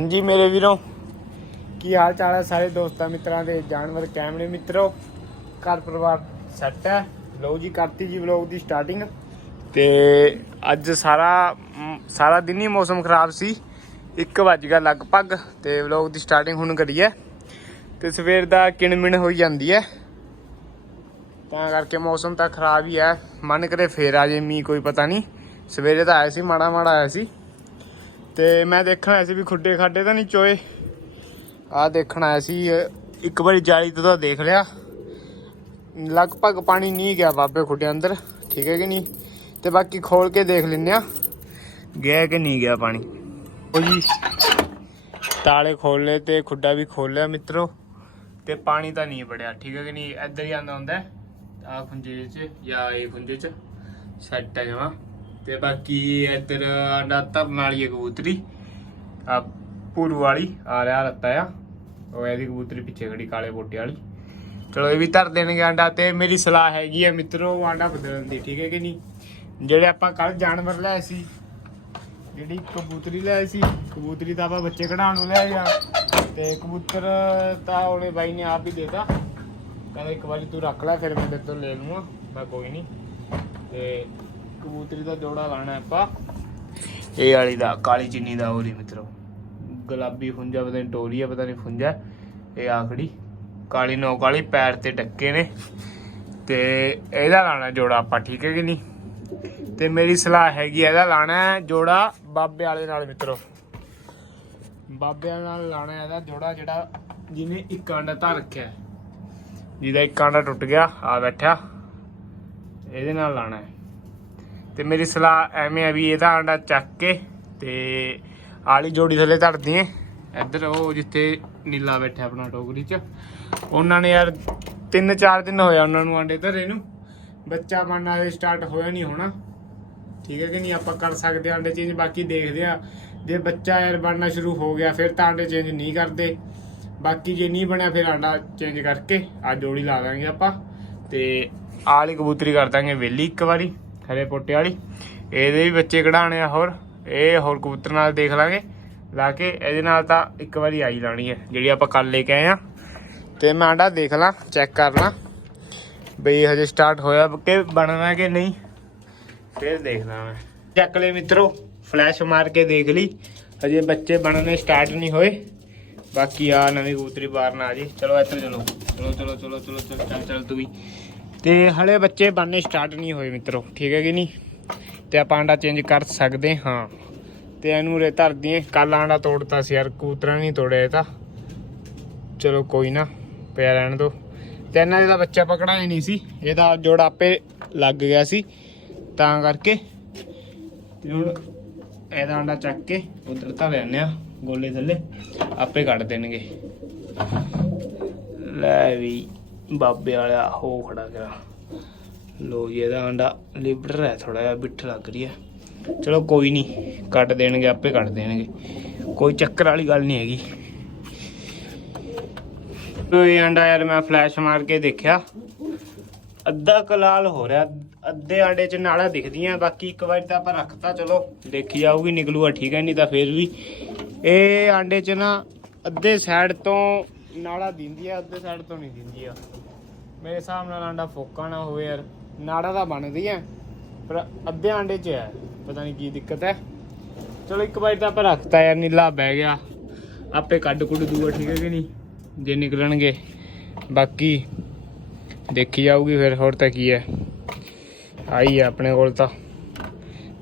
ਹਾਂਜੀ ਮੇਰੇ ਵੀਰੋ। ਕੀ ਹਾਲ ਚਾਲ ਹੈ ਸਾਰੇ ਦੋਸਤਾਂ ਮਿੱਤਰਾਂ ਦੇ? ਜਾਨਵਰ ਕੈਮਰੇ ਮਿੱਤਰੋ ਘਰ ਪਰਿਵਾਰ ਸੈੱਟ ਹੈ। ਲਓ ਜੀ ਕਰਤੀ ਜੀ ਵਲੌਗ ਦੀ ਸਟਾਰਟਿੰਗ ਤੇ ਅੱਜ ਸਾਰਾ ਮ, ਸਾਰਾ ਦਿਨ ਹੀ ਮੌਸਮ ਖਰਾਬ ਸੀ। 1 ਵਜ ਗਿਆ ਲਗਭਗ ਤੇ ਵਲੌਗ ਦੀ ਸਟਾਰਟਿੰਗ ਹੁਣ ਕਰੀ ਹੈ। ਤੇ ਸਵੇਰ ਦਾ ਕਿਣਮਿਣ ਹੋਈ ਜਾਂਦੀ ਹੈ। ਤਾਂ ਕਰਕੇ ਮੌਸਮ ਤਾਂ ਖਰਾਬ ਹੀ ਹੈ। ਮਨ ਕਰੇ ਫੇਰ ਆ ਜੇ ਮੀਂਹ ਕੋਈ ਪਤਾ ਨਹੀਂ। ਸਵੇਰੇ ਤਾਂ ਆਇਆ ਸੀ ਮਾੜਾ ਮਾੜਾ ਆਇਆ ਸੀ। ਤੇ ਮੈਂ ਦੇਖਣ ਆਇਆ ਸੀ ਵੀ ਖੁੱਡੇ ਖਾਡੇ ਤਾਂ ਨਹੀਂ ਚੋਏ। ਆ ਦੇਖਣ ਆਇਆ ਸੀ, ਇੱਕ ਵਾਰੀ ਜਾਲੀ ਤੋਂ ਤਾਂ ਦੇਖ ਲਿਆ। ਲਗਭਗ ਪਾਣੀ ਨਹੀਂ ਗਿਆ ਬਾਬੇ ਖੁੱਡੇ ਅੰਦਰ, ਠੀਕ ਹੈ ਕਿ ਨਹੀਂ? ਤੇ ਬਾਕੀ ਖੋਲ ਕੇ ਦੇਖ ਲੈਂਦੇ ਆ ਗਿਆ ਕਿ ਨਹੀਂ ਗਿਆ ਪਾਣੀ? ਉਹ ਜੀ, ਤਾਲੇ ਖੋਲ ਲਏ ਤੇ ਖੁੱਡਾ ਵੀ ਖੋਲ ਲਿਆ ਮਿੱਤਰੋ। ਤੇ ਪਾਣੀ ਤਾਂ ਨਹੀਂ ਵੜਿਆ, ਠੀਕ ਹੈ ਕਿ ਨਹੀਂ? ਇੱਧਰ ਹੀ ਆਉਂਦਾ ਹੁੰਦਾ ਆ ਖੁੰਝੇ 'ਚ ਜਾਂ ਇਹ ਖੁੰਝੇ 'ਚ ਸੈੱਟ ਹੈ ਜਮਾ। ਤੇ ਬਾਕੀ ਇੱਧਰ ਆਂਡਾ ਧਰਨ ਵਾਲੀ ਹੈ ਕਬੂਤਰੀ। ਆ ਪੂਰੂ ਵਾਲੀ, ਆ ਰਿਹਾ ਰੱਤਾ ਆ। ਉਹ ਇਹਦੀ ਕਬੂਤਰੀ ਪਿੱਛੇ ਖੜੀ ਕਾਲੇ ਪੋਟੇ ਵਾਲੀ। ਚਲੋ ਇਹ ਵੀ ਧਰ ਦੇਣਗੇ ਆਂਡਾ ਤੇ ਮੇਰੀ ਸਲਾਹ ਹੈਗੀ ਹੈ ਮਿੱਤਰੋ ਆਂਡਾ ਬਦਲਣ ਦੀ, ਠੀਕ ਹੈ ਕਿ ਨਹੀਂ? ਜਿਹੜੇ ਆਪਾਂ ਕੱਲ ਜਾਨਵਰ ਲਿਆਏ ਸੀ, ਜਿਹੜੀ ਕਬੂਤਰੀ ਲਿਆਏ ਸੀ, ਕਬੂਤਰੀ ਤਾਂ ਆਪਾਂ ਬੱਚੇ ਕਢਾਉਣ ਨੂੰ ਲਿਆਏ ਆ। ਤੇ ਕਬੂਤਰ ਤਾਂ ਉਹਨੇ ਬਾਈ ਨੇ ਆਪ ਹੀ ਦੇਤਾ। ਕਹਿੰਦਾ ਇੱਕ ਵਾਰੀ ਤੂੰ ਰੱਖ ਲੈ, ਫਿਰ ਮੈਂ ਤੇਰੇ ਤੋਂ ਲੈ ਲੂੰਗਾ ਮੈਂ ਕੋਈ ਨਹੀਂ। ਤੇ ਕਬੂਤਰੀ ਦਾ ਜੋੜਾ ਲਾਣਾ ਆਪਾਂ। ਇਹ ਵਾਲੀ ਦਾ, ਕਾਲੀ ਚੀਨੀ ਦਾ ਹੋਰੀ ਮਿੱਤਰੋ। ਗੁਲਾਬੀ ਫੁੰਜਾ ਪਤਾ ਨਹੀਂ ਟੋਰੀ ਆ, ਪਤਾ ਨਹੀਂ ਫੁੰਜਾ ਇਹ ਆਖੜੀ। ਕਾਲੀ ਨੋ ਕਾਲੀ ਪੈਰ ਤੇ ਡੱਕੇ ਨੇ। ਤੇ ਇਹਦਾ ਲਾਣਾ ਜੋੜਾ ਆਪਾਂ, ਠੀਕ ਹੈ ਕਿ ਨਹੀਂ? ਤੇ ਮੇਰੀ ਸਲਾਹ ਹੈਗੀ ਇਹਦਾ ਲਾਣਾ ਜੋੜਾ ਬਾਬੇ ਵਾਲੇ ਨਾਲ ਮਿੱਤਰੋ। ਬਾਬੇ ਵਾਲੇ ਨਾਲ ਲਾਣਾ ਇਹਦਾ ਜੋੜਾ ਜਿਹੜਾ ਜਿਹਨੇ ਇੱਕ ਆਂਡਾ ਧਰ ਰੱਖਿਆ ਜਿਹਦਾ ਇੱਕ ਆਂਡਾ ਟੁੱਟ ਗਿਆ, ਆ ਬੈਠਾ। ਇਹਦੇ ਨਾਲ ਲਾਣਾ ਹੈ। ਤੇ ਮੇਰੀ ਸਲਾਹ ਐਵੇਂ ਆ ਵੀ ਇਹਦਾ ਆਂਡਾ ਚੱਕ ਕੇ ਤੇ ਆਲੀ ਜੋੜੀ ਥੱਲੇ ਧਰਦੀ ਏ ਇੱਧਰ ਉਹ ਜਿੱਥੇ ਨੀਲਾ ਬੈਠਾ ਆਪਣਾ ਟੋਕਰੀ 'ਚ। ਉਹਨਾਂ ਨੇ ਯਾਰ 3-4 ਦਿਨ ਹੋਇਆ ਉਹਨਾਂ ਨੂੰ ਆਂਡੇ ਧਰੇ ਨੂੰ। ਬੱਚਾ ਬਣਨਾ ਦੇ ਸਟਾਰਟ ਹੋਇਆ ਨਹੀਂ ਹੋਣਾ। ਠੀਕ ਹੈ ਕਿ ਨਹੀਂ? ਆਪਾਂ ਕਰ ਸਕਦੇ ਆਂਡੇ ਚੇਂਜ ਬਾਕੀ ਦੇਖਦੇ ਆ ਜੇ ਬੱਚਾ ਯਾਰ ਬਣਨਾ ਸ਼ੁਰੂ ਹੋ ਗਿਆ, ਫਿਰ ਤਾਂ ਆਂਡੇ ਚੇਂਜ ਨਹੀਂ ਕਰਦੇ। ਬਾਕੀ ਜੇ ਨਹੀਂ ਬਣਿਆ, ਫਿਰ ਆਂਡਾ ਚੇਂਜ ਕਰਕੇ ਆ ਜੋੜੀ ਲਾ ਦਾਂਗੇ ਆਪਾਂ। ਤੇ ਆਲੀ ਕਬੂਤਰੀ ਕਰ ਦਾਂਗੇ ਵੇਲੀ ਇੱਕ ਵਾਰੀ। ਹਰੇ ਪੋਟੇ ਵਾਲੀ। ਇਹਦੇ ਵੀ ਬੱਚੇ ਕਢਾਣੇ ਆ ਹੋਰ। ਇਹ ਹੋਰ ਕਬੂਤਰ ਨਾਲ ਦੇਖ ਲਾਂਗੇ। ਲਾ ਕੇ ਇਹਦੇ ਨਾਲ ਤਾਂ ਇੱਕ ਵਾਰੀ ਆਈ ਲਾਣੀ ਹੈ, ਜਿਹੜੀ ਆਪਾਂ ਕੱਲ ਲੈ ਕੇ ਆਏ ਆ। ਤੇ ਮੈਂ ਆਂਡਾ ਦੇਖ ਲਾਂ ਚੈੱਕ ਕਰ ਲਾਂ ਬਈ ਹਜੇ ਸਟਾਰਟ ਹੋਇਆ ਕਿ ਬਣਨਾ ਕਿ ਨਹੀਂ। ਫਿਰ ਦੇਖਦਾ ਮੈਂ। ਚੱਕ ਲੈ ਮਿੱਤਰੋ ਫਲੈਸ਼ ਮਾਰ ਕੇ ਦੇਖ ਲਈ। ਹਜੇ ਬੱਚੇ ਬਣਨੇ ਸਟਾਰਟ ਨਹੀਂ ਹੋਏ। ਬਾਕੀ ਆ ਨਵੀਂ ਕਬੂਤਰੀ ਬਾਹਰ ਨਾ ਆ ਜੀ। ਚਲੋ ਇੱਧਰ ਚਲੋ। ਚਲੋ ਚਲੋ ਚਲੋ ਚਲੋ ਚਲੋ, ਚੱਲ ਚੱਲ ਤੂੰ ਵੀ। ਤੇ ਹਲੇ ਬੱਚੇ ਬਣਨੇ ਸਟਾਰਟ ਨਹੀਂ ਹੋਏ ਮਿੱਤਰੋ, ਠੀਕ ਹੈ ਕਿ ਨਹੀਂ? ਤੇ ਆਪਾਂ ਆਂਡਾ ਚੇਂਜ ਕਰ ਸਕਦੇ ਹਾਂ। ਤੇ ਇਹਨੂੰ ਰੇ ਧਰ ਦਈਏ। ਕੱਲ ਆਂਡਾ ਤੋੜਤਾ ਸੀ ਯਾਰ ਕਬੂਤਰਾਂ ਨਹੀਂ ਤੋੜਿਆ ਇਹ ਤਾਂ। ਚਲੋ ਕੋਈ ਨਾ, ਪਿਆ ਰਹਿਣ ਦੋ। ਤੇ ਇਹਨਾਂ ਦਾ ਬੱਚਾ ਪਕੜਾਇਆ ਨਹੀਂ ਸੀ। ਇਹਦਾ ਜੋੜਾ ਆਪੇ ਲੱਗ ਗਿਆ ਸੀ। ਤਾਂ ਕਰਕੇ ਤੇ ਹੁਣ ਇਹਦਾ ਆਂਡਾ ਚੱਕ ਕੇ ਉਧਰ ਤਾਂ ਲੈਣੇ ਆ ਗੋਲੇ ਥੱਲੇ। ਆਪੇ ਕੱਢ ਦੇਣਗੇ। ਲੈ ਵੀ। ਬਾਬੇ ਵਾਲਾ ਹੋ ਖੜਾ ਕਰਾ। ਲੋ ਜੀ, ਇਹਦਾ ਆਂਡਾ ਲਿਬਰ ਹੈ ਥੋੜਾ ਜਿਹਾ ਬਿੱਠ ਲੱਗ ਰਹੀ ਹੈ। ਚਲੋ ਕੋਈ ਨਹੀਂ, ਕੱਟ ਦੇਣਗੇ, ਆਪੇ ਕੱਟ ਦੇਣਗੇ। ਕੋਈ ਚੱਕਰ ਵਾਲੀ ਗੱਲ ਨਹੀਂ ਹੈਗੀ। ਇਹ ਅੰਡਾ ਯਾਰ, ਮੈਂ ਫਲੈਸ਼ ਮਾਰ ਕੇ ਦੇਖਿਆ। ਅੱਧਾ ਕਲਾਲ ਹੋ ਰਿਹਾ, ਅੱਧੇ ਆਂਡੇ ਚ ਨਾਲਾ ਦਿਖਦੀਆਂ, ਬਾਕੀ ਇੱਕ ਵਾਰ ਤਾਂ ਆਪਾਂ ਰੱਖਤਾ, ਚਲੋ, ਦੇਖੀ ਜਾਊਗੀ, ਨਿਕਲੂਗਾ, ਠੀਕ ਹੈ, ਨਹੀਂ ਤਾਂ ਫੇਰ ਵੀ। ਇਹ ਆਂਡੇ ਚ ਨਾ, ਅੱਧੇ ਸਾਈਡ ਤੋਂ ਨਾਲਾ ਦਿੰਦੀ ਆ, ਅੱਧੇ ਸਾਈਡ ਤੋਂ ਨਹੀਂ ਦਿੰਦੀ ਆ। ਮੇਰੇ ਹਿਸਾਬ ਨਾਲ ਆਂਡਾ ਫੋਕਾ ਨਾ ਹੋਵੇ ਯਾਰ, ਨਾੜਾ ਤਾਂ ਬਣਦੀ ਹੈ ਪਰ ਅੱਧੇ ਆਂਡੇ ਚ ਹੈ, ਪਤਾ ਨਹੀਂ ਕੀ ਦਿੱਕਤ ਹੈ। ਚਲੋ ਇੱਕ ਵਾਰ ਤਾਂ ਆਪਾਂ ਰੱਖਤਾ ਯਾਰ, ਨੀਲਾ ਬਹਿ ਗਿਆ। ਆਪੇ ਕੱਢ ਕੁੱਢ ਦੂਗਾ, ਠੀਕ ਹੈ ਕਿ ਨਹੀਂ? ਜੇ ਨਿਕਲਣਗੇ, ਬਾਕੀ ਦੇਖੀ ਜਾਊਗੀ ਫਿਰ, ਹੋਰ ਤਾਂ ਕੀ ਹੈ। ਆਈ ਹੈ ਆਪਣੇ ਕੋਲ ਤਾਂ।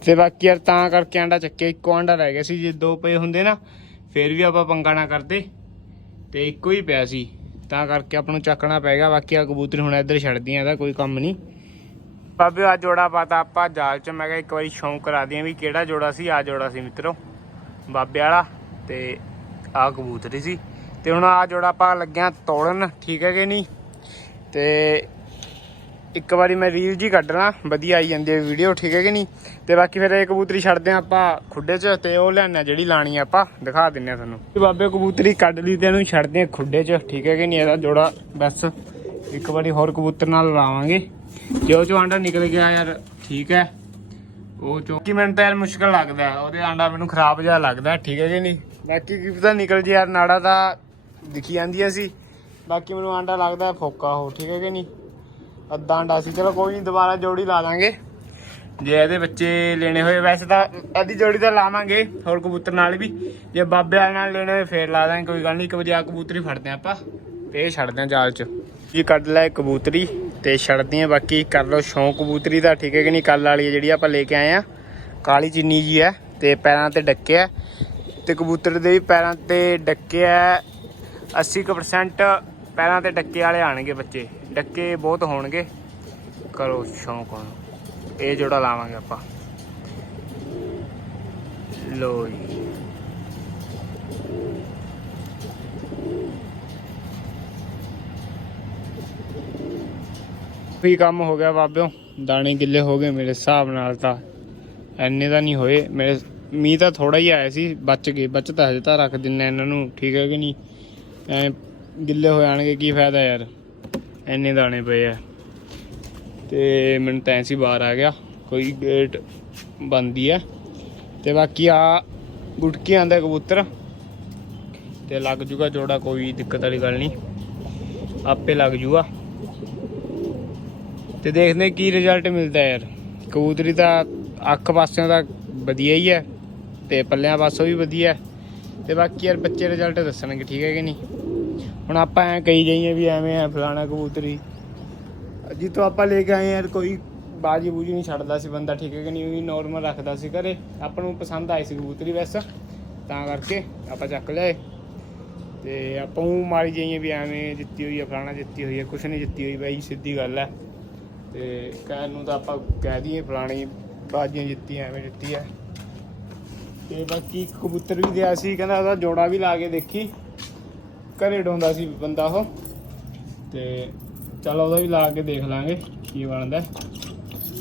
ਤੇ ਬਾਕੀ ਯਾਰ, ਤਾਂ ਕਰਕੇ ਆਂਡਾ ਚੱਕੇ ਇੱਕੋ ਆਂਡਾ ਰਹਿ ਗਿਆ ਸੀ, ਜੇ ਦੋ ਪਏ ਹੁੰਦੇ ਨਾ, ਫਿਰ ਵੀ ਆਪਾਂ ਪੰਗਾ ਨਾ ਕਰਦੇ। ਤੇ ਇੱਕੋ ਹੀ ਪਿਆ ਸੀ। ਤਾਂ ਕਰਕੇ ਆਪਾਂ ਨੂੰ ਚੱਕਣਾ ਪਏਗਾ ਬਾਕੀ ਆ ਕਬੂਤਰ ਹੁਣ ਇੱਧਰ ਛੱਡਦੀਆਂ ਇਹਦਾ ਕੋਈ ਕੰਮ ਨਹੀਂ। ਬਾਬੇ ਆ ਜੋੜਾ ਪਾਤਾ ਆਪਾਂ ਜਾਲ ਚ। ਮੈਂ ਕਿਹਾ ਇੱਕ ਵਾਰੀ ਸ਼ੌਂਕ ਕਰਾ ਦਿਆਂ ਵੀ ਕਿਹੜਾ ਜੋੜਾ ਸੀ ਆ ਜੋੜਾ ਸੀ ਮਿੱਤਰੋ। ਬਾਬੇ ਵਾਲਾ ਤੇ ਆ ਕਬੂਤਰੀ ਸੀ। ਤੇ ਹੁਣ ਆ ਜੋੜਾ ਆਪਾਂ ਲੱਗਿਆ ਤੋੜਨ, ਠੀਕ ਹੈ ਕਿ ਨਹੀਂ? ਤੇ ਇੱਕ ਵਾਰੀ ਮੈਂ ਰੀਲ ਜੀ ਕੱਢਣਾ ਵਧੀਆ ਆਈ ਜਾਂਦੀ ਹੈ ਵੀਡੀਓ ਠੀਕ ਹੈ ਕਿ ਨਹੀਂ? ਤੇ ਬਾਕੀ ਫਿਰ ਇਹ ਕਬੂਤਰੀ ਛੱਡਦੇ ਹਾਂ ਆਪਾਂ ਖੁੱਡੇ 'ਚ ਤੇ ਉਹ ਲੈਣਾ ਜਿਹੜੀ ਲਾਣੀ ਆ ਆਪਾਂ, ਦਿਖਾ ਦਿੰਨੇ ਆ ਤੁਹਾਨੂੰ। ਬਾਬੇ ਕਬੂਤਰੀ ਕੱਢ ਲਈ ਤੇ ਇਹਨੂੰ ਛੱਡਦੇ ਆ ਖੁੱਡੇ 'ਚ, ਠੀਕ ਹੈ ਕਿ ਨਹੀਂ? ਇਹਦਾ ਜੋੜਾ ਬਸ ਇੱਕ ਵਾਰੀ ਹੋਰ ਕਬੂਤਰ ਨਾਲ ਲਾਵਾਂਗੇ। ਜੇ ਉਹ ਚੋਂ ਆਂਡਾ ਨਿਕਲ ਗਿਆ ਯਾਰ, ਠੀਕ ਹੈ। ਉਹ ਚੋਂ ਕਿ ਮੈਨੂੰ ਤਾਂ ਯਾਰ ਮੁਸ਼ਕਲ ਲੱਗਦਾ ਉਹਦੇ ਆਂਡਾ ਮੈਨੂੰ ਖਰਾਬ ਜਿਹਾ ਲੱਗਦਾ ਠੀਕ ਹੈ ਕਿ ਨਹੀਂ? ਬਾਕੀ ਕੀ ਪਤਾ ਨਿਕਲ ਜੇ ਯਾਰ, ਨਾੜਾ ਤਾਂ ਦਿਖੀ ਜਾਂਦੀਆਂ ਸੀ। ਬਾਕੀ ਮੈਨੂੰ ਆਂਡਾ ਲੱਗਦਾ ਫੋਕਾ ਹੋ, ਠੀਕ ਹੈ ਕਿ ਨਹੀਂ? ਅੱਧਾ ਆਂਡਾ ਸੀ। ਚਲੋ ਕੋਈ ਨਹੀਂ ਦੁਬਾਰਾ ਜੋੜੀ ਲਾ ਦਾਂਗੇ ਜੇ ਇਹਦੇ ਬੱਚੇ ਲੈਣੇ ਹੋਏ, ਵੈਸੇ ਤਾਂ ਅੱਧੀ ਜੋੜੀ ਤਾਂ ਲਾਵਾਂਗੇ, ਹੋਰ ਕਬੂਤਰ ਨਾਲ ਵੀ। ਜੇ ਬਾਬੇ ਵਾਲੇ ਨਾਲ ਲੈਣੇ ਹੋਏ, ਫੇਰ ਲਾ ਦਾਂਗੇ, ਕੋਈ ਗੱਲ ਨਹੀਂ ਇੱਕ ਵਜੇ ਆ ਕਬੂਤਰੀ ਫੜਦੇ ਆਪਾਂ। ਤੇ ਇਹ ਛੱਡਦੇ ਆ ਜਾਲ 'ਚ। ਜੀ, ਕੱਢ ਲੈ ਕਬੂਤਰੀ, ਤੇ ਛੱਡਦੇ ਆ, ਬਾਕੀ ਕਰ ਲਓ ਸ਼ੌਂਕ। ਕਬੂਤਰੀ ਦਾ ਠੀਕ ਹੈ ਕਿ ਨਹੀਂ ਕੱਲ ਵਾਲੀ ਹੈ ਜਿਹੜੀ ਆਪਾਂ ਲੈ ਕੇ ਆਏ ਆ। ਕਾਲੀ ਚਿੰਨੀ ਜੀ ਹੈ, ਤੇ ਪੈਰਾਂ ਤੇ ਡੱਕੇ ਹੈ। ਤੇ ਕਬੂਤਰ ਦੇ ਵੀ ਪੈਰਾਂ ਤੇ ਡੱਕੇ ਹੈ 80% ਪੈਰਾਂ ਤੇ ਡੱਕੇ ਵਾਲੇ ਆਣਗੇ ਬੱਚੇ। ਡੱਕੇ ਬਹੁਤ ਹੋਣਗੇ। ਕਰੋ ਸ਼ੌਂਕ ਹੁਣ। ਇਹ ਜੋੜਾ ਲਾਵਾਂਗੇ ਆਪਾਂ। ਲੋ ਜੀ। ਵੀ ਕੰਮ ਹੋ ਗਿਆ ਬਾਬਿਓ। ਦਾਣੇ ਗਿੱਲੇ ਹੋ ਗਏ ਮੇਰੇ ਹਿਸਾਬ ਨਾਲ ਤਾਂ। ਐਨੇ ਤਾਂ ਨਹੀਂ ਹੋਏ। ਮੇਰੇ ਮੀਂਹ ਤਾਂ ਥੋੜਾ ਹੀ ਆਇਆ ਸੀ। ਬਚ ਗਏ। ਬਚ ਤਾਂ ਹਜੇ ਤਾਂ ਰੱਖ ਦਿੰਨੇ ਇਹਨਾਂ ਨੂੰ। ਠੀਕ ਹੈ ਕਿ ਨਹੀਂ? ਐ ਗਿੱਲੇ ਹੋ ਜਾਣਗੇ। ਕੀ ਫਾਇਦਾ ਯਾਰ? ਇੰਨੇ ਦਾਣੇ ਪਏ ਆ। ਤੇ ਮੈਨੂੰ ਤਾਂ ਸੀ ਬਾਹਰ ਆ ਗਿਆ। ਕੋਈ ਗੇਟ ਬੰਦੀ ਹੈ ਤੇ ਬਾਕੀ ਆ ਗੁਟਕੀ ਆਂਦਾ ਕਬੂਤਰ। ਤੇ ਲੱਗ ਜੂਗਾ ਜੋੜਾ, ਕੋਈ ਦਿੱਕਤ ਵਾਲੀ ਗੱਲ ਨਹੀਂ। ਆਪੇ ਲੱਗ ਜੂਗਾ। ਤੇ ਦੇਖਦੇ ਕੀ ਰਿਜ਼ਲਟ ਮਿਲਦਾ ਯਾਰ। ਕਬੂਤਰੀ ਤਾਂ ਅੱਖ ਪਾਸਿਓਂ ਤਾਂ ਵਧੀਆ ਹੀ ਹੈ ਤੇ ਪੱਲਿਆਂ ਪਾਸੋਂ ਵੀ ਵਧੀਆ। ਹੈ। ਤੇ ਬਾਕੀ ਯਾਰ ਬੱਚੇ ਰਿਜ਼ਲਟ ਦੱਸਣਗੇ, ਠੀਕ ਹੈ ਕਿ ਨਹੀਂ? ਹੁਣ ਆਪਾਂ ਐ ਕਹੀ ਜਾਈਏ ਵੀ ਐਵੇਂ ਆ ਫਲਾਣਾ ਕਬੂਤਰੀ। ਜਿੱਥੋਂ ਆਪਾਂ ਲੈ ਕੇ ਆਏ ਯਾਰ ਕੋਈ ਬਾਜੀ ਬੂਜੀ ਨਹੀਂ ਛੱਡਦਾ ਸੀ, ਬੰਦਾ ਠੀਕ ਹੈ ਕਿ ਨਹੀਂ, ਉਹ ਵੀ ਨਾਰਮਲ ਰੱਖਦਾ ਸੀ ਘਰੇ। ਆਪਾਂ ਨੂੰ ਪਸੰਦ ਆਈ ਸੀ ਕਬੂਤਰੀ ਵੈਸੇ ਤਾਂ ਕਰਕੇ ਆਪਾਂ ਚੱਕ ਲਿਆਏ। ਤੇ ਆਪਾਂ ਨੂੰ ਮਾਰੀ ਜਾਈਏ ਵੀ ਐਵੇਂ ਜਿੱਤੀ ਹੋਈ ਹੈ ਫਲਾਣਾ ਜਿੱਤੀ ਹੋਈ ਹੈ ਕੁਛ ਨਹੀਂ ਜਿੱਤੀ ਹੋਈ ਬਾਈ, ਸਿੱਧੀ ਗੱਲ ਹੈ। ਤੇ ਕਹਿਣ ਨੂੰ ਤਾਂ ਆਪਾਂ ਕਹਿ ਦਈਏ ਫਲਾਣੀ ਬਾਜੀਆਂ ਜਿੱਤੀਆਂ, ਐਵੇਂ ਜਿੱਤੀ ਹੈ ਤੇ ਬਾਕੀ ਕਬੂਤਰ ਵੀ ਗਿਆ ਸੀ, ਕਹਿੰਦਾ ਉਹਦਾ ਜੋੜਾ ਵੀ ਲਾ ਕੇ ਦੇਖੀ। ਘਰੇ ਡਾਉਂਦਾ ਸੀ ਬੰਦਾ ਉਹ। ਤੇ ਚੱਲ ਉਹਦਾ ਵੀ ਲਾ ਕੇ ਦੇਖ ਲਾਂਗੇ ਕੀ ਬਣਦਾ।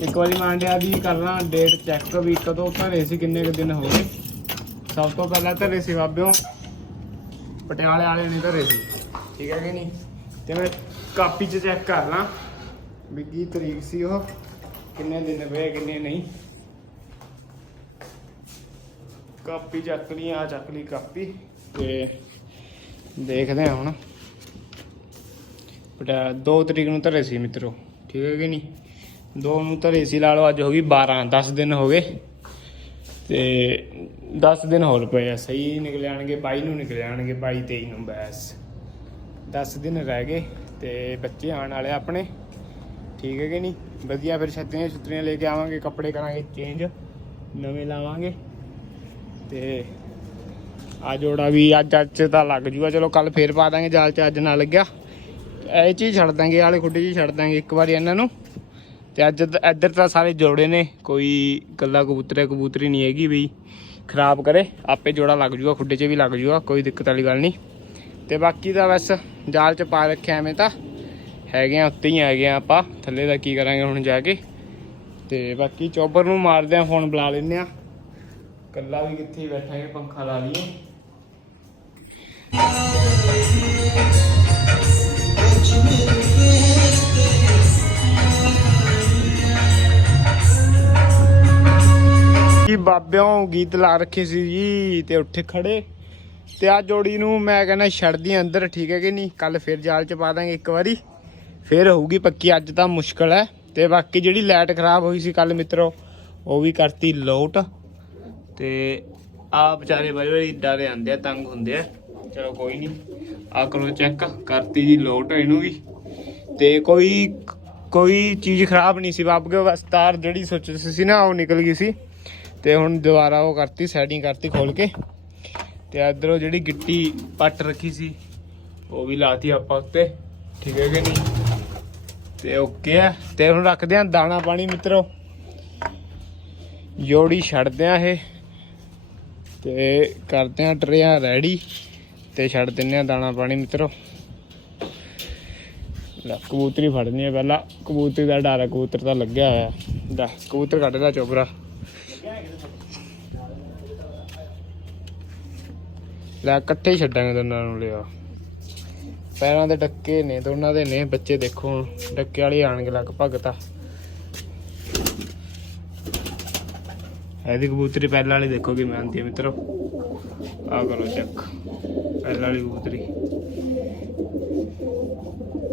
ਇੱਕ ਵਾਰੀ ਮਾਂਡਿਆ ਦੀ ਕਰਨਾ ਡੇਟ ਚੈੱਕ ਵੀ ਕਦੋਂ ਧਰੇ ਸੀ, ਕਿੰਨੇ ਕੁ ਦਿਨ ਹੋ ਗਏ। ਸਭ ਤੋਂ ਪਹਿਲਾਂ ਧਰੇ ਸੀ ਬਾਬਿਓ। ਪਟਿਆਲੇ ਵਾਲੇ ਨੇ ਧਰੇ ਸੀ। ਠੀਕ ਹੈ ਕਿ ਨਹੀਂ? ਤੇ ਮੈਂ ਕਾਪੀ 'ਚ ਚੈੱਕ ਕਰ ਲਾਂ ਵੀ ਕੀ ਤਰੀਕ ਸੀ ਉਹ, ਕਿੰਨੇ ਦਿਨ ਪਏ ਕਿੰਨੇ ਨਹੀਂ। ਕਾਪੀ ਚੱਕ ਲਈ, ਆ ਚੱਕ ਲਈ ਕਾਪੀ ਤੇ ਦੇਖਦੇ ਹਾਂ ਹੁਣ। ਪਟਿਆ 2 ਤਰੀਕ ਨੂੰ ਧਰੇ ਸੀ ਮਿੱਤਰੋ। ਠੀਕ ਹੈ ਕਿ ਨਹੀਂ? 2 ਨੂੰ ਧਰੇ ਸੀ, ਲਾ ਲਓ ਅੱਜ ਹੋ ਗਈ 12 10 ਦਿਨ ਹੋ ਗਏ। ਤੇ 10 ਦਿਨ ਹੋਰ ਪਏ ਆ, ਸਹੀ ਨਿਕਲ ਜਾਣਗੇ 22 ਨੂੰ ਨਿਕਲ ਆਣਗੇ 22 23 ਨੂੰ, ਬਸ। 10 ਦਿਨ ਰਹਿ ਗਏ ਤੇ ਬੱਚੇ ਆਉਣ ਵਾਲੇ ਆਪਣੇ। ਠੀਕ ਹੈ ਕਿ ਨਹੀਂ? ਵਧੀਆ, ਫਿਰ ਛੱਤਰੀਆਂ ਛੁੱਤਰੀਆਂ ਲੈ ਕੇ ਆਵਾਂਗੇ, ਕੱਪੜੇ ਕਰਾਂਗੇ ਚੇਂਜ ਨਵੇਂ ਲਾਵਾਂਗੇ। ਤੇ ਆ ਜੋੜਾ ਵੀ ਅੱਜ ਅੱਜ ਤਾਂ ਲੱਗ ਜੂਗਾ। ਚਲੋ ਕੱਲ ਫੇਰ ਪਾ ਦਾਂਗੇ, ਜਾਲ ਚ ਅੱਜ ਨਾ ਲੱਗਿਆ। ਇਹ ਚੀਜ਼ ਛੱਡ ਦਾਂਗੇ ਆਲੇ ਖੁੱਡੇ ਜੀ ਛੱਡ ਦਾਂਗੇ ਇੱਕ ਵਾਰੀ ਇਹਨਾਂ ਨੂੰ। ਤੇ ਅੱਜ ਇੱਧਰ ਤਾਂ ਸਾਰੇ ਜੋੜੇ ਨੇ, ਕੋਈ ਕੱਲਾ ਕਬੂਤਰ ਕਬੂਤਰੀ ਨਹੀਂ ਹੈਗੀ ਵੀ। ਖਰਾਬ ਕਰੇ, ਆਪੇ ਜੋੜਾ ਲੱਗ ਜੂਗਾ, ਖੁੱਡੇ 'ਚ ਵੀ ਲੱਗ ਜੂਗਾ, ਕੋਈ ਦਿੱਕਤ ਵਾਲੀ ਗੱਲ ਨਹੀਂ। ਤੇ ਬਾਕੀ ਤਾਂ ਬਸ ਜਾਲ 'ਚ ਪਾ ਰੱਖਿਆ ਐਵੇਂ ਤਾਂ। ਹੈਗੇ ਆ, ਉੱਤੇ ਹੀ ਹੈਗੇ ਆ ਆਪਾਂ। ਥੱਲੇ ਦਾ ਕੀ ਕਰਾਂਗੇ ਹੁਣ ਜਾ ਕੇ। ਤੇ ਬਾਕੀ ਚੌਬਰ ਨੂੰ ਮਾਰਦੇ ਆ, ਫੋਨ ਬੁਲਾ ਲੈਂਦੇ ਆ। ਕੱਲਾ ਵੀ ਕਿੱਥੇ ਹੀ ਬੈਠਾਂਗੇ ਪੰਖਾ ਲਾ ਲਈਏ। ਕੀ ਬਾਬਿਓਂ ਗੀਤ ਲਾ ਰੱਖੇ ਸੀ ਜੀ, ਤੇ ਉੱਠੇ ਖੜੇ। ਤੇ ਆ ਜੋੜੀ ਨੂੰ ਮੈਂ ਕਹਿੰਦਾ ਛੱਡਦੀ ਅੰਦਰ, ਠੀਕ ਹੈ ਕਿ ਨਹੀਂ? ਕੱਲ ਫਿਰ ਜਾਲ ਚ ਪਾ ਦਾਂਗੇ ਇੱਕ ਵਾਰੀ। ਫਿਰ ਹੋਊਗੀ ਪੱਕੀ, ਅੱਜ ਤਾਂ ਮੁਸ਼ਕਲ ਹੈ। ਤੇ ਬਾਕੀ ਜਿਹੜੀ ਲਾਈਟ ਖਰਾਬ ਹੋਈ ਸੀ ਕੱਲ ਮਿੱਤਰੋ, ਉਹ ਵੀ ਕਰਤੀ ਲੋਟ। ਤੇ ਆ ਵਿਚਾਰੇ ਬੜੀ ਵਾਰੀ ਡਰੇ ਆਂਦੇ ਆ, ਤੰਗ ਹੁੰਦੇ ਆ। ਚਲੋ ਕੋਈ ਨਹੀਂ ਆ ਕਰੋ ਚੈੱਕ ਕਰਤੀ ਜੀ ਲੋਟ ਇਹਨੂੰ ਵੀ। ਤੇ ਕੋਈ ਕੋਈ ਚੀਜ਼ ਖਰਾਬ ਨਹੀਂ ਸੀ, ਬਾਬ ਕੇ ਬਸ ਤਾਰ ਜਿਹੜੀ ਸੁੱਚ ਸੀ ਨਾ, ਉਹ ਨਿਕਲ ਗਈ ਸੀ। ਤੇ ਹੁਣ ਦੁਬਾਰਾ ਉਹ ਕਰਤੀ ਸੈਟਿੰਗ ਕਰਤੀ ਖੋਲ ਕੇ। ਤੇ ਇਧਰੋਂ ਜਿਹੜੀ ਗਿੱਟੀ ਪੱਟ ਰੱਖੀ ਸੀ, ਉਹ ਵੀ ਲਾਤੀ ਆਪਾਂ ਉੱਤੇ। ਠੀਕ ਹੈ ਕਿ ਨਹੀਂ? ਤੇ ਓਕੇ ਆ। ਤੇ ਹੁਣ ਰੱਖਦੇ ਆ ਦਾਣਾ ਪਾਣੀ ਮਿੱਤਰੋ। ਜੋੜੀ ਛੱਡਦੇ ਆ ਇਹ। ਤੇ ਕਰਦੇ ਆ ਟਰੇਆਂ ਰੈਡੀ ਤੇ ਛੱਡ ਦਿੰਨੇ ਆ ਦਾਣਾ ਪਾਣੀ ਮਿੱਤਰੋ। ਲੈ, ਕਬੂਤਰੀ ਫੜਨੀ ਆ ਪਹਿਲਾਂ। ਕਬੂਤਰੀ ਦਾ ਡਰ ਆ, ਕਬੂਤਰ ਤਾਂ ਲੱਗਿਆ ਹੋਇਆ। ਦਾ ਕਬੂਤਰ ਕੱਢਦਾ ਚੋਬਰਾ ਲੈ, ਇਕੱਠੇ ਹੀ ਛੱਡਾਂਗੇ ਦੋਨਾਂ ਨੂੰ ਲਿਆ ਪੈਰਾਂ ਦੇ ਡੱਕੇ ਨੇ, ਦੋਨਾਂ ਦੇ ਨੇ, ਬੱਚੇ ਦੇਖੋ ਹੁਣ। ਡੱਕੇ ਵਾਲੇ ਆਣਗੇ ਲਗਭਗ ਤਾਂ ਇਹਦੀ ਕਬੂਤਰੀ ਪਹਿਲਾਂ ਵਾਲੀ ਦੇਖੋ ਕਿਵੇਂ ਆਉਂਦੀ ਹੈ ਮਿੱਤਰੋ। ਆ ਕਰੋ ਚੈੱਕ ਪਹਿਲਾਂ ਵਾਲੀ ਕਬੂਤਰੀ।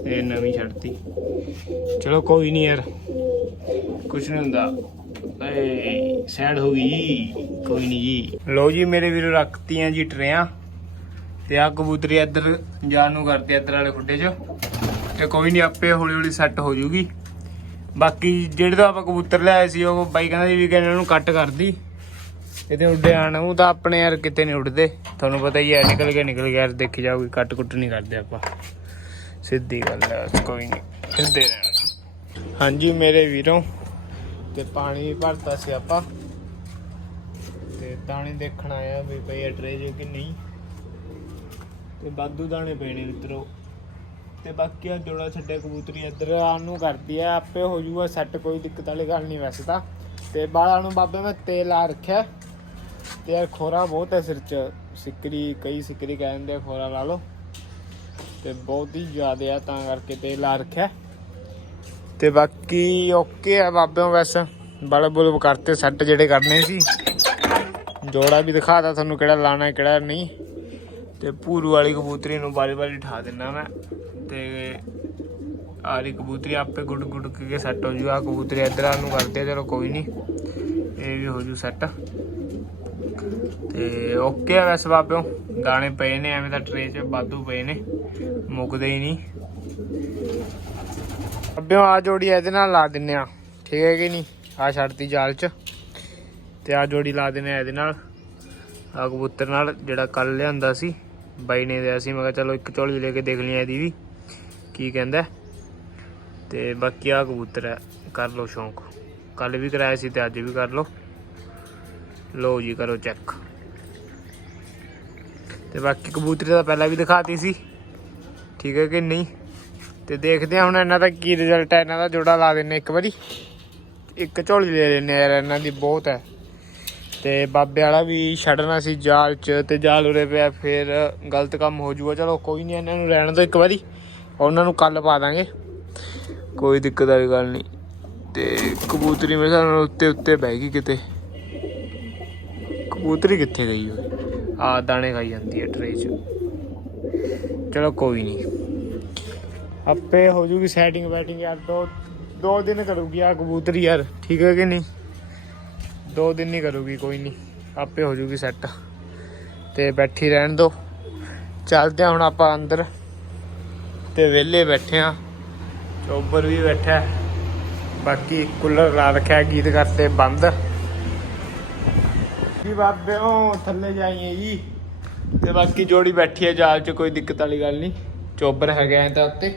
ਇਹ ਨਵੀਂ ਛੱਡਤੀ। ਚਲੋ ਕੋਈ ਨਹੀਂ ਯਾਰ। ਕੁਛ ਨਹੀਂ ਹੁੰਦਾ। ਏ ਸੈਡ ਹੋ ਗਈ ਜੀ। ਕੋਈ ਨਹੀਂ ਜੀ। ਲੋ ਜੀ, ਮੇਰੇ ਵੀਰੋ, ਰੱਖਤੀਆਂ ਜੀ ਟਰੇਆਂ। ਤੇ ਆ ਕਬੂਤਰੀ ਇੱਧਰ ਜਾਣ ਨੂੰ ਕਰਦੇ ਇੱਧਰ ਵਾਲੇ ਖੁੱਡੇ 'ਚ। ਤੇ ਕੋਈ ਨਹੀਂ ਆਪੇ ਹੌਲੀ ਹੌਲੀ ਸੈੱਟ ਹੋ ਜੂਗੀ। ਬਾਕੀ ਜਿਹੜੇ ਤੋਂ ਆਪਾਂ ਕਬੂਤਰ ਲਿਆਏ ਸੀ, ਉਹ ਬਾਈ ਕਹਿੰਦਾ ਸੀ ਵੀ ਕਹਿੰਦੇ ਉਹਨੂੰ ਕੱਟ ਕਰਦੀ ਇਹਦੇ ਉੱਡੇ ਆਣ, ਉਹ ਤਾਂ ਆਪਣੇ ਯਾਰ ਕਿਤੇ ਨਹੀਂ ਉੱਡਦੇ। ਤੁਹਾਨੂੰ ਪਤਾ ਹੀ ਹੈ, ਨਿਕਲ ਕੇ ਨਿਕਲ ਗਿਆ ਯਾਰ ਦੇਖੀ ਜਾਊਗੀ ਕੱਟ ਕੁੱਟ ਨਹੀਂ ਕਰਦੇ ਆਪਾਂ। ਸਿੱਧੀ ਗੱਲ ਹੈ ਕੋਈ ਨਹੀਂ ਸਿੱਧੇ ਰਹਿਣਾ। ਹਾਂਜੀ ਮੇਰੇ ਵੀਰੋ, ਤੇ ਪਾਣੀ ਵੀ ਭਰਤਾ ਸੀ ਆਪਾਂ। ਤੇ ਦਾਣੇ ਦੇਖਣ ਆਇਆ ਵੀ ਪਈ ਟਰੇ ਜੋ ਕਿ ਨਹੀਂ। ਤੇ ਬਾਦੂ ਦਾਣੇ ਪਏ ਨੇ ਮਿੱਤਰੋ। ਤੇ ਬਾਕੀ ਆ ਜੋੜਾ ਛੱਡਿਆ ਕਬੂਤਰੀ ਇੱਧਰ ਆਉਣ ਨੂੰ ਕਰਦੀ ਆ, ਆਪੇ ਹੋ ਜੂਗਾ ਸੈੱਟ ਕੋਈ ਦਿੱਕਤ ਵਾਲੀ ਗੱਲ ਨਹੀਂ ਵੈਸੇ ਤਾਂ। ਤੇ ਬਾਲਾਂ ਨੂੰ ਬਾਬੇ ਮੈਂ ਤੇਲ ਆ ਰੱਖਿਆ। ਤੇ ਯਾਰ ਖੋਰਾ ਬਹੁਤ ਹੈ ਸਿਰ 'ਚ, ਸਿੱਕਰੀ, ਕਈ ਸਿੱਕਰੀ ਕਹਿੰਦੇ ਆ ਖੋਰਾ ਲਾ ਲਓ। ਤੇ ਬਹੁਤ ਹੀ ਜ਼ਿਆਦਾ ਆ, ਤਾਂ ਕਰਕੇ ਤੇਲ ਆ ਰੱਖਿਆ। ਤੇ ਬਾਕੀ ਓਕੇ ਆ ਬਾਬਿਆਂ ਵੈਸੇ ਬਲ ਬੁਲ ਕਰਤੇ ਸੈੱਟ ਜਿਹੜੇ ਕਰਨੇ ਸੀ। ਜੋੜਾ ਵੀ ਦਿਖਾਤਾ ਤੁਹਾਨੂੰ ਕਿਹੜਾ ਲਾਣਾ, ਕਿਹੜਾ ਨਹੀਂ। ਤੇ ਭੂਰੂ ਵਾਲੀ ਕਬੂਤਰੀ ਨੂੰ ਬਾਰੀ ਬਾਰੀ ਠਾ ਦਿੰਨਾ ਮੈਂ। ਤੇ ਆਰੀ ਕਬੂਤਰੀ ਆਪੇ ਗੁੱਡ ਗੁੱਡ ਕੇ ਸੈੱਟ ਹੋ ਜੂ। ਆ ਕਬੂਤਰੀ ਇਧਰ ਨੂੰ ਕਰਦੇ ਆ, ਚਲੋ ਕੋਈ ਨਹੀਂ। ਇਹ ਵੀ ਹੋ ਜੂ ਸੈੱਟ ਤੇ ਓਕੇ ਆ ਵੈਸੇ ਬਾਬਿਓ ਦਾਣੇ ਪਏ ਨੇ ਐਵੇਂ ਤਾਂ ਟਰੇ 'ਚ ਬਾਦੂ ਪਏ ਨੇ ਮੁੱਕਦੇ ਹੀ ਨਹੀਂ। ਅੱਬਿਓ ਆ ਜੋੜੀ ਇਹਦੇ ਨਾਲ ਲਾ ਦਿੰਨੇ ਆ। ਠੀਕ ਹੈ ਕਿ ਨਹੀਂ? ਆ ਛੱਡਤੀ ਜਾਲ 'ਚ। ਤੇ ਆ ਜੋੜੀ ਲਾ ਦਿੰਨੇ ਆ ਇਹਦੇ ਨਾਲ। ਆ ਕਬੂਤਰ ਨਾਲ ਜਿਹੜਾ ਕੱਲ ਲਿਆਂਦਾ ਸੀ, ਬਾਈ ਨੇ ਦਿਆ ਸੀ, ਮੈਂ ਕਿਹਾ ਚਲੋ ਇੱਕ ਝੋਲੀ ਲੈ ਕੇ ਦੇਖ ਲਈ ਇਹਦੀ ਵੀ, ਕੀ ਕਹਿੰਦਾ ਹੈ। ਤੇ ਬਾਕੀ ਆ ਕਬੂਤਰ ਹੈ, ਕਰ ਲਓ ਸ਼ੌਂਕ। ਕੱਲ ਵੀ ਕਰਾਇਆ ਸੀ ਤੇ ਅੱਜ ਵੀ ਕਰ ਲਓ। ਲਓ ਜੀ, ਕਰੋ ਚੈੱਕ ਤੇ ਬਾਕੀ ਕਬੂਤਰ ਤਾਂ ਪਹਿਲਾਂ ਵੀ ਦਿਖਾਤੀ ਸੀ, ਠੀਕ ਹੈ ਕਿ ਨਹੀਂ? ਤੇ ਦੇਖਦੇ ਹਾਂ ਹੁਣ ਇਹਨਾਂ ਦਾ ਕੀ ਰਿਜ਼ਲਟ ਹੈ, ਇਹਨਾਂ ਦਾ ਜੋੜਾ ਲਾ ਦਿੰਨੇ ਇੱਕ ਵਾਰੀ। ਇੱਕ ਝੋਲੀ ਲੈ ਲੈਨੇ ਯਾਰ, ਇਹਨਾਂ ਦੀ ਬਹੁਤ ਹੈ। ਤੇ ਬਾਬੇ ਵਾਲਾ ਵੀ ਛੱਡਣਾ ਸੀ ਜਾਲ 'ਚ ਤੇ ਜਾਲ ਉਰੇ ਪਿਆ, ਫਿਰ ਗਲਤ ਕੰਮ ਹੋ ਜੂਗਾ ਚਲੋ ਕੋਈ ਨਹੀਂ ਇਹਨਾਂ ਨੂੰ ਰਹਿਣ ਦਿਓ ਇੱਕ ਵਾਰੀ, ਉਹਨਾਂ ਨੂੰ ਕੱਲ ਪਾ ਦਾਂਗੇ। ਕੋਈ ਦਿੱਕਤ ਵਾਲੀ ਗੱਲ ਨਹੀਂ ਤੇ ਕਬੂਤਰੀ ਮੇਰੇ ਹਿਸਾਬ ਨਾਲ ਉੱਤੇ ਉੱਤੇ ਬਹਿ ਗਈ ਕਿਤੇ। ਕਬੂਤਰੀ ਕਿੱਥੇ ਗਈ ਹੋਈ ਆ ਦਾਣੇ ਖਾਈ ਜਾਂਦੀ ਹੈ ਟਰੇ 'ਚ। ਚਲੋ ਕੋਈ ਨਹੀਂ ਆਪੇ ਹੋ ਜੂਗੀ ਸੈਟਿੰਗ ਬੈਟਿੰਗ ਯਾਰ, ਦੋ ਦੋ ਦਿਨ ਕਰੂਗੀ ਆ ਕਬੂਤਰੀ ਯਾਰ, ਠੀਕ ਹੈ ਕਿ ਨਹੀਂ? ਦੋ ਦਿਨ ਹੀ ਕਰੂਗੀ, ਕੋਈ ਨਹੀਂ ਆਪੇ ਹੋ ਜੂਗੀ ਸੈੱਟ ਤੇ ਬੈਠੀ ਰਹਿਣ ਦੋ। ਚੱਲਦੇ ਹਾਂ ਹੁਣ ਆਪਾਂ ਅੰਦਰ। ਤੇ ਵਿਹਲੇ ਬੈਠੇ ਆ ਚੋਬਰ ਵੀ ਬੈਠਾ ਬਾਕੀ ਕੂਲਰ ਲਾ ਰੱਖਿਆ, ਗੀਤ ਕਰਤੇ ਬੰਦ। ਜੀ ਬਾਬਿਓ ਥੱਲੇ ਜਾਈਏ ਜੀ। ਤੇ ਬਾਕੀ ਜੋੜੀ ਬੈਠੀ ਹੈ, ਜਾਲ 'ਚ ਕੋਈ ਦਿੱਕਤ ਵਾਲੀ ਗੱਲ ਨਹੀਂ ਚੋਬਰ ਹੈਗਾ ਐ ਤਾਂ ਉੱਤੇ।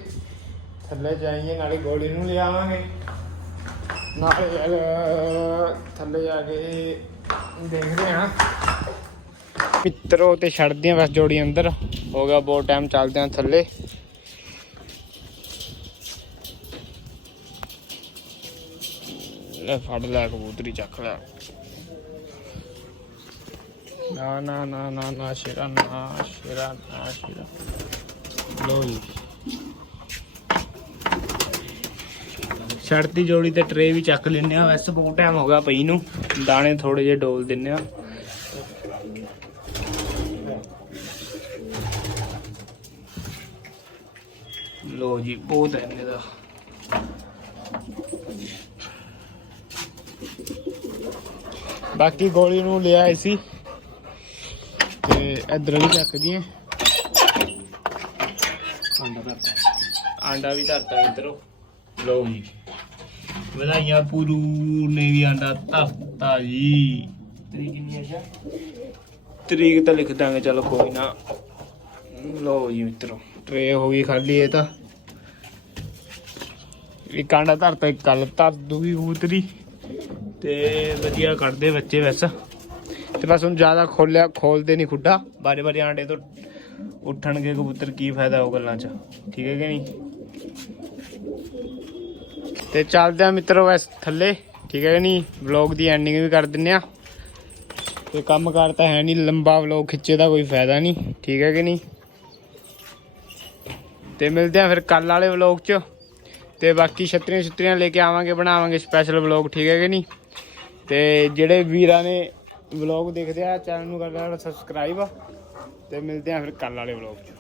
ਥੱਲੇ ਜਾਈਏ, ਨਾਲੇ ਗੋਲੀ ਨੂੰ ਲਿਆਵਾਂਗੇ। ਨਾਲੇ ਜਾ ਕੇ ਦੇਖਦੇ ਆ ਮਿੱਤਰੋ, ਤੇ ਛੱਡਦੇ ਆ ਬਸ ਜੋੜੀ ਅੰਦਰ। ਹੋ ਗਿਆ ਬਹੁਤ ਟਾਈਮ ਚੱਲਦੇ ਆ ਥੱਲੇ। ਲੈ ਫੜ ਲੈ ਕਬੂਤਰੀ, ਚੱਕ ਲੈ। ਨਾ ਨਾ ਨਾ ਨਾ ਨਾ, ਸ਼ੇਰਾ ਨਾ ਸ਼ੇਰਾ ਨਾ, ਸ਼ੇਰਾ। ਲੋ ਜੀ। ਛੜਤੀ ਜੋੜੀ ਤੇ ਟਰੇ ਵੀ ਚੱਕ ਲੈਨੇ ਆ ਵੈਸੇ ਬਹੁਤ ਟਾਈਮ ਹੋ ਗਿਆ ਪਈ ਨੂੰ। ਦਾਣੇ ਥੋੜੇ ਜਿਹੇ ਡੋਲ ਦਿੰਨੇ ਆ ਲੋ ਜੀ ਬਹੁਤ ਹੈ ਇਹਨੇ ਦਾ ਬਾਕੀ ਗੋਲੀ ਨੂੰ ਲਿਆ ਆਏ ਸੀ। ਤੇ ਇਧਰ ਵੀ ਚੱਕ ਦਈਏ ਆਂਡਾ ਵੀ ਧਰਤਾ ਇਧਰੋਂ। ਲਓ ਜੀ। ਵਧਾਈਆਂ ਪੂਰੂ ਨੇ ਵੀ ਆਂਡਾ ਧਰਤਾ ਜੀ। ਤਰੀਕ ਕਿੰਨੀ ਹੈ ਤਰੀਕ ਤਾਂ ਲਿਖ ਦਾਂਗੇ ਚਲੋ ਕੋਈ ਨਾ। ਲਓ ਜੀ ਮਿੱਤਰੋ ਟਰੇ ਹੋ ਗਈ ਖਾਲੀ ਇਹ ਤਾਂ। ਇੱਕ ਆਂਡਾ ਧਰਤਾ ਇੱਕ ਕੱਲ ਧਰ ਦੂਗੀ ਕਬੂਤਰੀ। ਤੇ ਵਧੀਆ ਕੱਢਦੇ ਬੱਚੇ ਵੈਸੇ ਤੇ ਬਸ ਹੁਣ ਜ਼ਿਆਦਾ ਖੋਲਿਆ ਖੋਲਦੇ ਨਹੀਂ ਖੁੱਡਾ। ਬਾਰੇ ਬਾਰੇ ਆਂਡੇ ਤੋਂ ਉੱਠਣਗੇ ਕਬੂਤਰ ਕੀ ਫਾਇਦਾ ਉਹ ਗੱਲਾਂ 'ਚ। ਠੀਕ ਹੈ ਕਿ ਨਹੀਂ? ਤੇ ਚੱਲਦੇ ਆ ਮਿੱਤਰੋ ਵੈਸ ਥੱਲੇ, ਠੀਕ ਹੈ ਕਿ ਨਹੀਂ? ਵਲੌਗ ਦੀ ਐਂਡਿੰਗ ਵੀ ਕਰ ਦਿੰਨੇ ਆ। ਤੇ ਕੰਮ ਕਾਰ ਤਾਂ ਹੈ ਨਹੀਂ, ਲੰਬਾ ਵਲੌਗ ਖਿੱਚੇ ਦਾ ਕੋਈ ਫਾਇਦਾ ਨਹੀਂ, ਠੀਕ ਹੈ ਕਿ ਨਹੀਂ? ਤੇ ਮਿਲਦੇ ਆ ਫਿਰ ਕੱਲ ਵਾਲੇ ਵਲੌਗ 'ਚ। ਤੇ ਬਾਕੀ ਛਤਰੀਆਂ ਛਤਰੀਆਂ ਲੈ ਕੇ ਆਵਾਂਗੇ, ਬਣਾਵਾਂਗੇ ਸਪੈਸ਼ਲ ਵਲੌਗ ਠੀਕ ਹੈ ਕਿ ਨਹੀਂ? ਤੇ ਜਿਹੜੇ ਵੀਰਾਂ ਨੇ ਵਲੌਗ ਦੇਖਦੇ ਆ, ਚੈਨਲ ਨੂੰ ਕਰ ਲੈਣਾ ਸਬਸਕ੍ਰਾਈਬ ਤੇ ਮਿਲਦੇ ਆ ਫਿਰ ਕੱਲ ਵਾਲੇ ਵਲੌਗ 'ਚ।